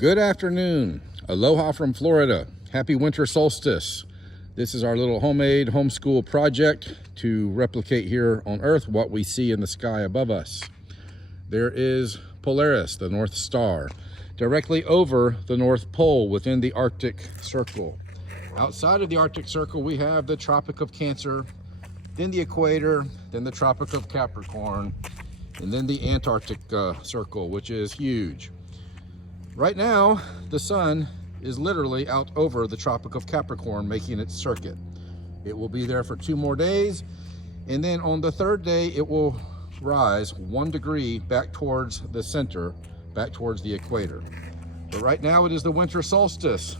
Good afternoon. Aloha from Florida. Happy winter solstice. This is our little homemade homeschool project to replicate here on Earth what we see in the sky above us. There is Polaris, the North Star, directly over the North Pole within the Arctic Circle. Outside of the Arctic Circle, we have the Tropic of Cancer, then the equator, then the Tropic of Capricorn, and then the Antarctic Circle, which is huge. Right now, the sun is literally out over the Tropic of Capricorn making its circuit. It will be there for 2 more days, and then on the 3rd day, it will rise 1 degree back towards the center, back towards the equator. But right now, it is the winter solstice.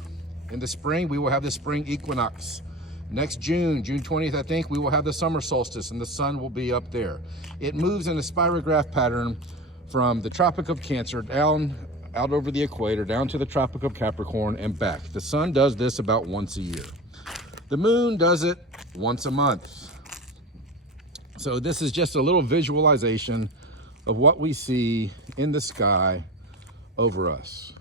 In the spring, we will have the spring equinox. Next June 20th, I think, we will have the summer solstice, and the sun will be up there. It moves in a spirograph pattern from the Tropic of Cancer down out over the equator, down to the Tropic of Capricorn and back. The sun does this about once a year. The moon does it once a month. So this is just a little visualization of what we see in the sky over us.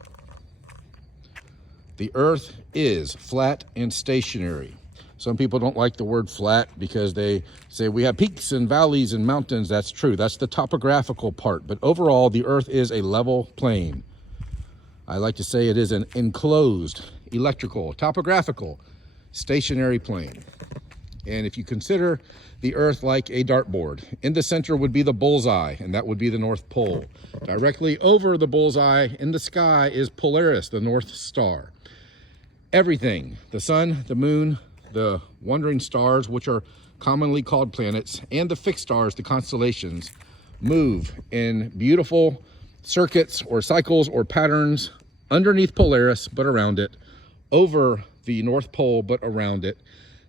The Earth is flat and stationary. Some people don't like the word flat because they say we have peaks and valleys and mountains. That's true. That's the topographical part. But overall, the Earth is a level plane. I like to say it is an enclosed, electrical, topographical, stationary plane. And if you consider the Earth like a dartboard, in the center would be the bullseye, and that would be the North Pole. Directly over the bullseye in the sky is Polaris, the North Star. Everything, the sun, the moon, the wandering stars, which are commonly called planets, and the fixed stars, the constellations, move in beautiful circuits or cycles or patterns underneath Polaris, but around it, over the North Pole, but around it.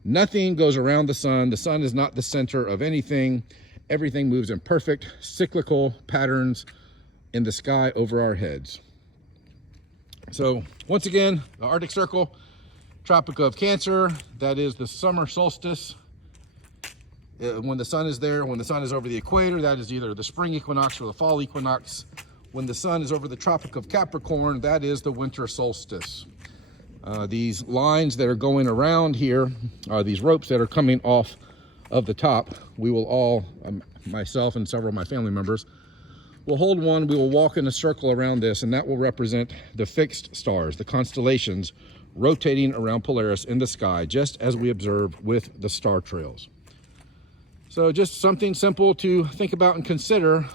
Nothing goes around the sun. The sun is not the center of anything. Everything moves in perfect cyclical patterns in the sky over our heads. So once again, the Arctic Circle, Tropic of Cancer, that is the summer solstice. When the sun is there, when the sun is over the equator, that is either the spring equinox or the fall equinox. When the sun is over the Tropic of Capricorn, that is the winter solstice. These lines that are going around here are these ropes that are coming off of the top. We will all, myself and several of my family members, will hold one. We will walk in a circle around this, and that will represent the fixed stars, the constellations rotating around Polaris in the sky, just as we observe with the star trails. So just something simple to think about and consider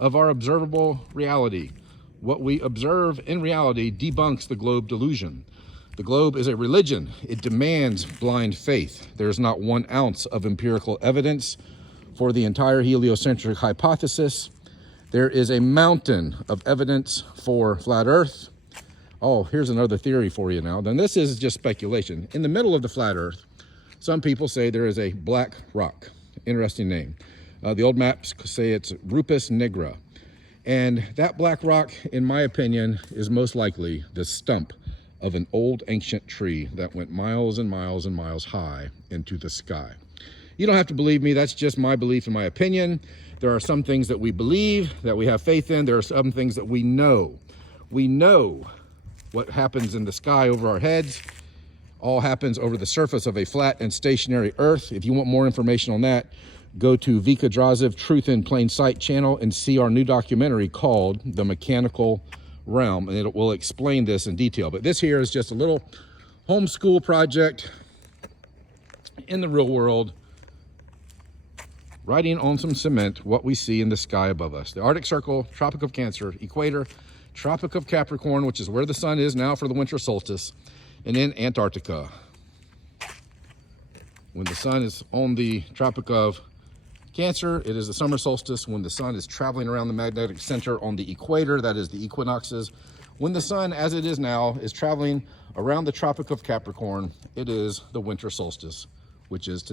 of our observable reality. What we observe in reality debunks the globe delusion. The globe is a religion. It demands blind faith. There's not 1 ounce of empirical evidence for the entire heliocentric hypothesis. There is a mountain of evidence for flat Earth. Oh, here's another theory for you now. Then this is just speculation. In the middle of the flat Earth, some people say there is a black rock. Interesting name. The old maps say it's Rupus nigra. And that black rock, in my opinion, is most likely the stump of an old ancient tree that went miles and miles and miles high into the sky. You don't have to believe me. That's just my belief and my opinion. There are some things that we believe, that we have faith in. There are some things that we know. We know what happens in the sky over our heads all happens over the surface of a flat and stationary Earth. If you want more information on that, go to Vika Drazev Truth in Plain Sight channel and see our new documentary called The Mechanical Realm, and it will explain this in detail. But this here is just a little homeschool project in the real world, writing on some cement what we see in the sky above us. The Arctic Circle, Tropic of Cancer, equator, Tropic of Capricorn, which is where the sun is now for the winter solstice, and then Antarctica. When the sun is on the Tropic of Cancer, it is the summer solstice. When the sun is traveling around the magnetic center on the equator, that is the equinoxes. When the sun, as it is now, is traveling around the Tropic of Capricorn, it is the winter solstice, which is today.